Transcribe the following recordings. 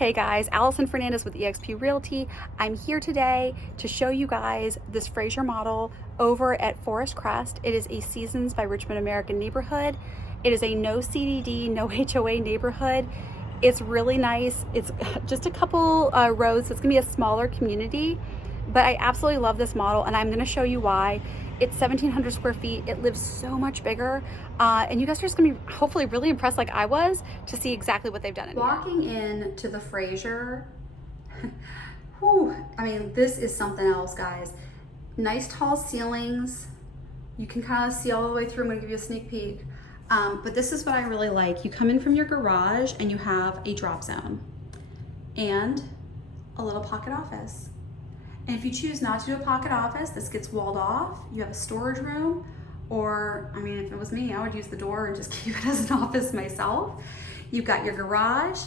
Hey guys, Allison Fernandez with eXp Realty. I'm here today to show you guys this Fraser model over at Forest Crest. It is a Seasons by Richmond American neighborhood. It is a no CDD, no HOA neighborhood. It's really nice. It's just a couple rows, so it's gonna be a smaller community, but I absolutely love this model and I'm gonna show you why. It's 1,700 square feet. It lives so much bigger. And you guys are just gonna be hopefully really impressed like I was to see exactly what they've done in here. Walking in to the Fraser, whew, I mean, this is something else, guys. Nice tall ceilings. You can kind of see all the way through. I'm gonna give you a sneak peek. But this is what I really like. You come in from your garage and you have a drop zone and a little pocket office. And if you choose not to do a pocket office, this gets walled off. You have a storage room, or, I mean, if it was me, I would use the door and just keep it as an office myself. You've got your garage,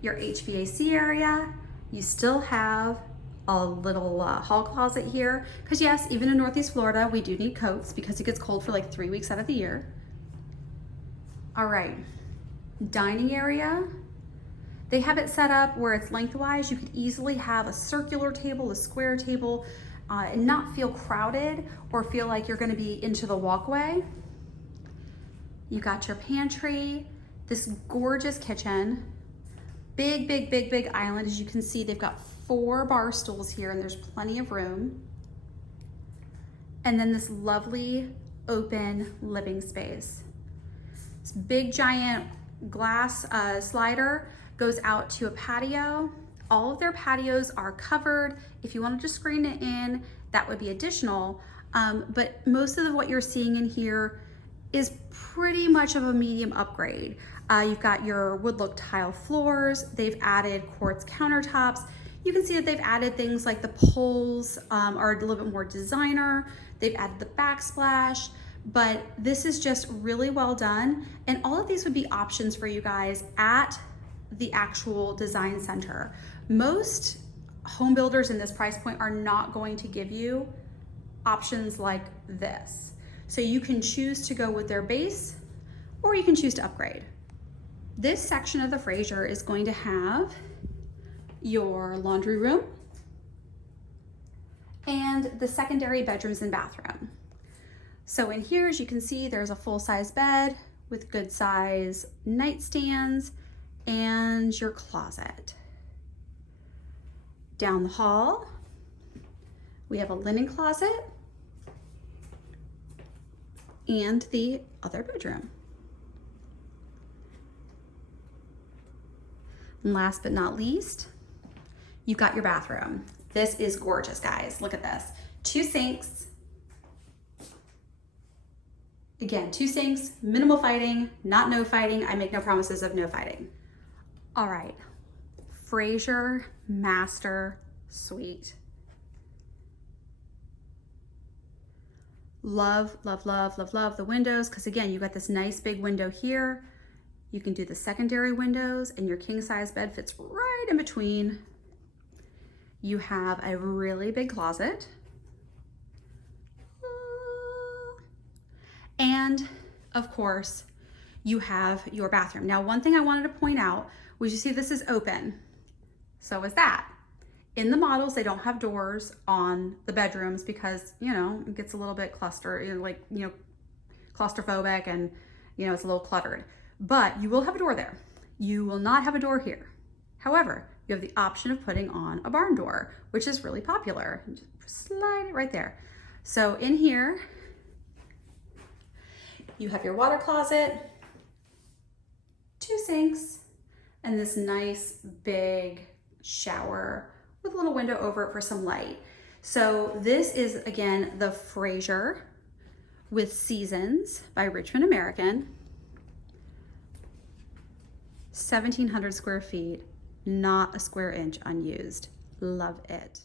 your HVAC area. You still have a little hall closet here. Because yes, even in Northeast Florida, we do need coats because it gets cold for like 3 weeks out of the year. All right, dining area. They have it set up where it's lengthwise. You could easily have a circular table, a square table, and not feel crowded or feel like you're gonna be into the walkway. You got your pantry, this gorgeous kitchen, big, big, big, big island. As you can see, they've got 4 bar stools here and there's plenty of room. And then this lovely open living space. This big giant glass slider goes out to a patio. All of their patios are covered. If you wanted to screen it in, that would be additional. But most of what you're seeing in here is pretty much of a medium upgrade. You've got your wood look tile floors. They've added quartz countertops. You can see that they've added things like the poles are a little bit more designer. They've added the backsplash, but this is just really well done. And all of these would be options for you guys at the actual design center. Most home builders in this price point are not going to give you options like this. So you can choose to go with their base or you can choose to upgrade. This section of the Fraser is going to have your laundry room and the secondary bedrooms and bathroom. So in here, as you can see, there's a full-size bed with good size nightstands and your closet. Down the hall, we have a linen closet and the other bedroom. And last but not least, you've got your bathroom. This is gorgeous, guys. Look at this. 2 sinks. Again, 2 sinks, minimal fighting, not no fighting. I make no promises of no fighting. All right, Fraser Master Suite. Love, love, love, love, love the windows, because again, you've got this nice big window here. You can do the secondary windows and your king size bed fits right in between. You have a really big closet. And of course, you have your bathroom. Now, one thing I wanted to point out was you see this is open. So is that. In the models, they don't have doors on the bedrooms because, you know, it gets a little bit claustrophobic and, you know, it's a little cluttered. But you will have a door there. You will not have a door here. However, you have the option of putting on a barn door, which is really popular. Just slide it right there. So in here, you have your water closet, 2 sinks, and this nice big shower with a little window over it for some light. So this is, again, the Fraser with Seasons by Richmond American. 1,700 square feet, not a square inch unused. Love it.